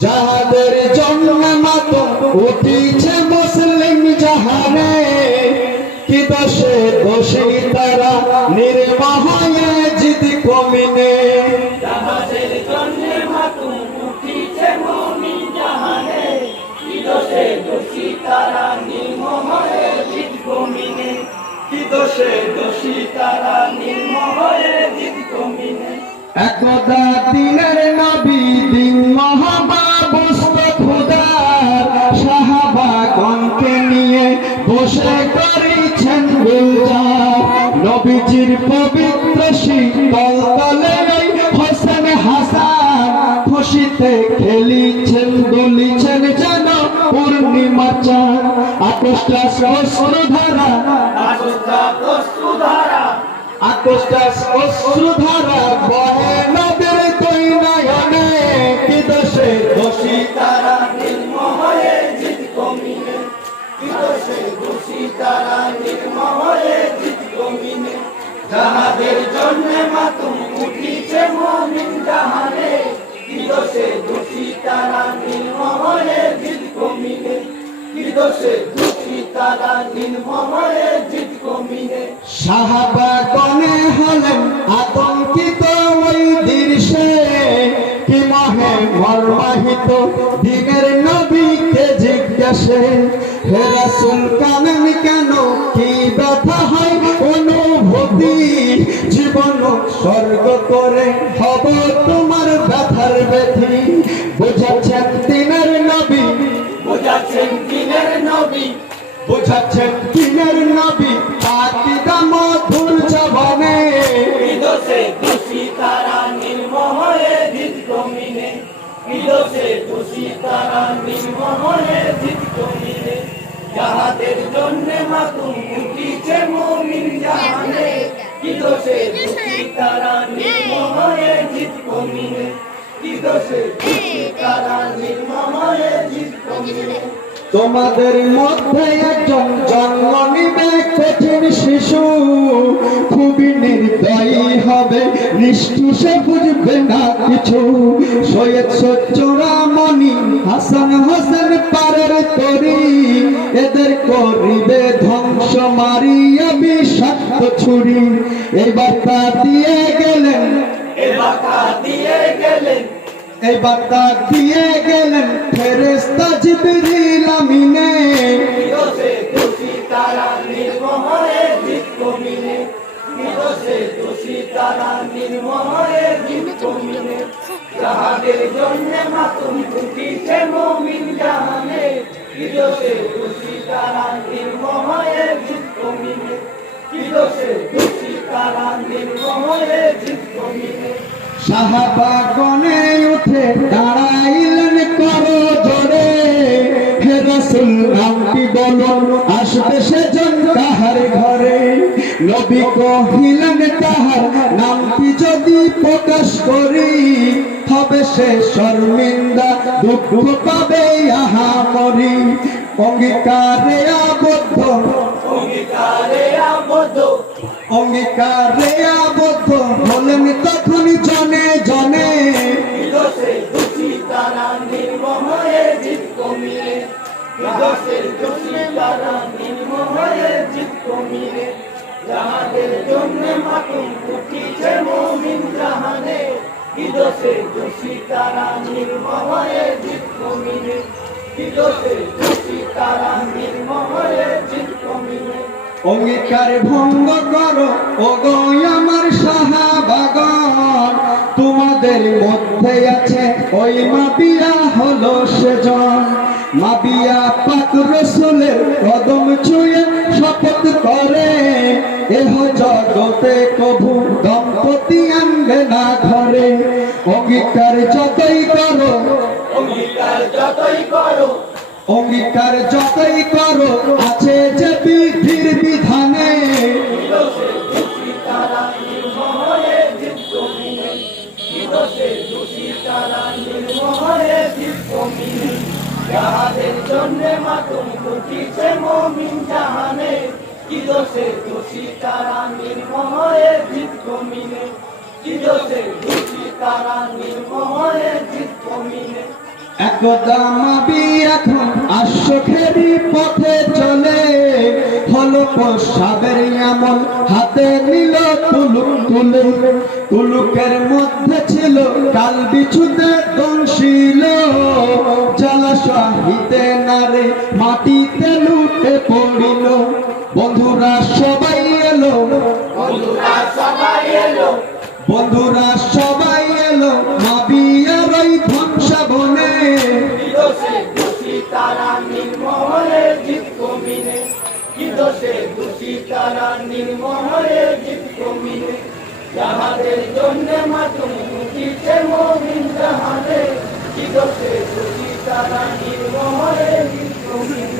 যাহাদের জন্ম মাতম উঠিছে মুসলিম জাহানে, কি দোষে দোষী তারা নির্মহায়ে জিদ কমিনে। যাহাদের জন্মে মাতম উঠিছে মুমিন জাহানে, কি দোষে দোষী তারা নির্মহায়ে জিদ কমিনে। কি দোষে দোষী তারা নির্মহায়ে জিদ কমিনে। একদা দিনের নবী দিন মহাবাবুস্ত খুদার, সাহাবাগণকে নিয়ে বসে করেছেন গুলজার। নবীজির পবিত্র শীতল তলে হোসেন হাসান খুশিতে খেলিছেন দুলিছেন যেন পূর্ণিমা চাঁদ। আকস্টা অশ্রুধারা অশ্রুধারা বহে নবীর দুই নয়নে, কি দোষে দোষী তারা নির্মহায়ে জিদ কমিনে। কি দোষে দোষী তারা নির্মহায়ে জিদ কমিনে। যাহাদের জন্মে মাতম উঠিছে মুমিন জাহানে, কি দোষে দোষী তারা নির্মহায়ে জিদ কমিনে। কি দোষে দোষী তারা নির্মহায়ে জিদ কমিনে। সাহাবাগণে হলেন আতঙ্কিত ওই দৃশ্যে, কি মহে মর্মাহিত দিনের নবীকে জিজ্ঞাসে। হে রাসূল কানেন কেন, কি ব্যথা হয় অনুভূতি, জীবন স্বর্গ করে হব তোমার ব্যথার ব্যথি। বুঝাচ্ছেন দিনের নবী, বুঝাচ্ছেন দিনের নবী, বুঝাচ্ছেন দিনের নবী আকিদা মধুর জবানে। কি দোষে দোষী তারা নির্মহায়ে জিদ কমিনে। কি দোষে দোষী তারা নির্মহায়ে জিদ কমিনে। যাহাদের জন্মে মাতম উঠিছে মুমিন জাহানে, কি দোষে দোষী তারা নির্মহায়ে জিদ কমিনে। কি দোষে দোষী তারা নির্মহায়ে জিদ কমিনে। তোমাদের মধ্যে একজন জন্ম নিবে কঠিন শিশু, খুবই নির্দয়ী হবে নিষ্ঠুর, সে বুঝবে না কিছু। সৈয়দ সচ্চুরামণি হাসান হোসেন পারের তরি, এদের করিবে ধ্বংস মারিয়া বিষাক্ত ছুরি। এই বার্তা দিয়ে গেলেন, এ বার্তা দিয়ে গেলেন, এই বার্তা দিয়ে গেলেন ফেরেশতা জিবরিল আমিনে। কি দোষে দোষী তারা নির্মহায়ে জিদ কমিনে। কি দোষে দোষী তারা নির্মহায়ে জিদ কমিনে। যাহাদের জন্মে মাতম উঠিছে মুমিন জাহানে, কি দোষে দোষী তারা নির্মহায়ে জিদ কমিনে। কি দোষে দোষী তারা নির্মহায়ে জিদ কমিনে। সাহাবাগণে উঠে দাঁড়াইলেন করো জোরে, হে রাসূল নামটি বলুন আসবে সেজন কাহার ঘরে। নবী কহিলেন তাহার নামটি যদি প্রকাশ করি, হবে সে শর্মিন্দা দুঃখ পাবে আহা মরি। অঙ্গীকারে আবদ্ধ, অঙ্গীকারে আবদ্ধ, অঙ্গীকারে আবদ্ধ হলেন তখন জনে জনে। কি দোষে দোষী তারা নির্মহায়ে জিদ কমিনে। কি দোষে দোষী তারা নির্মহায়ে জিদ কমিনে। যাহাদের জন্মে মাতম উঠিছে মুমিন জাহানে, কি দোষে দোষী তারা নির্মহায়ে জিদ কমিনে। কি দোষে দোষী তারা নির্মহায়ে জিদ কমিনে। অঙ্গীকার ভঙ্গ করো ওগো আমার সাহাবাগণ, তোমাদের মধ্যে আছে ওই মাবিয়া হলো সেজন। মাবিয়া পাক রাসূলের কদম ছুঁয়ে শপথ করে, এহ জগতে কভু দম্পতি আনবে না ঘরে। অঙ্গীকার যতই করো, অঙ্গীকার যতই করো, অঙ্গীকার যতই করো আছে যে বিধির বিধানে। কি দোষে দোষী তারা নির্মহায়ে জিদ কমিনে। কি দোষে দোষী তারা নির্মহায়ে জিদ কমিনে। যাহাদের জন্মে মাতম উঠিছে মুমিন জাহানে, কি দোষে দোষী তারা নির্মহায়ে জিদ কমিনে। কি দোষে দোষী তারা নির্মহায়ে জিদ কমিনে। একদা মাবি এখন আশোখেরই পথে চলে, হলো প্রসাবের এমন হাতে নিল তুলুক তুলে, তুলুকের মধ্যে ছিল কাল বিছুতে দংশিল, জলাশহিতে নারে মাটিতে লুটে পড়িল। বন্ধুরা সবাই এলো, বন্ধুরা সবাই এলো, বন্ধুরা সবাই এলো মাবিয়ার ওই ধ্বংসাবনে। কি দোষে দোষী তারা নির্মমে জিত কমিনে, কি দোষে দোষী তারা নির্মমে জিত কমিনে, যাহাদের জন্য মাতুম উঠিছে মুমিন জাহানে, কি দোষে দোষী তারা নির্মমে জিত কমিনে।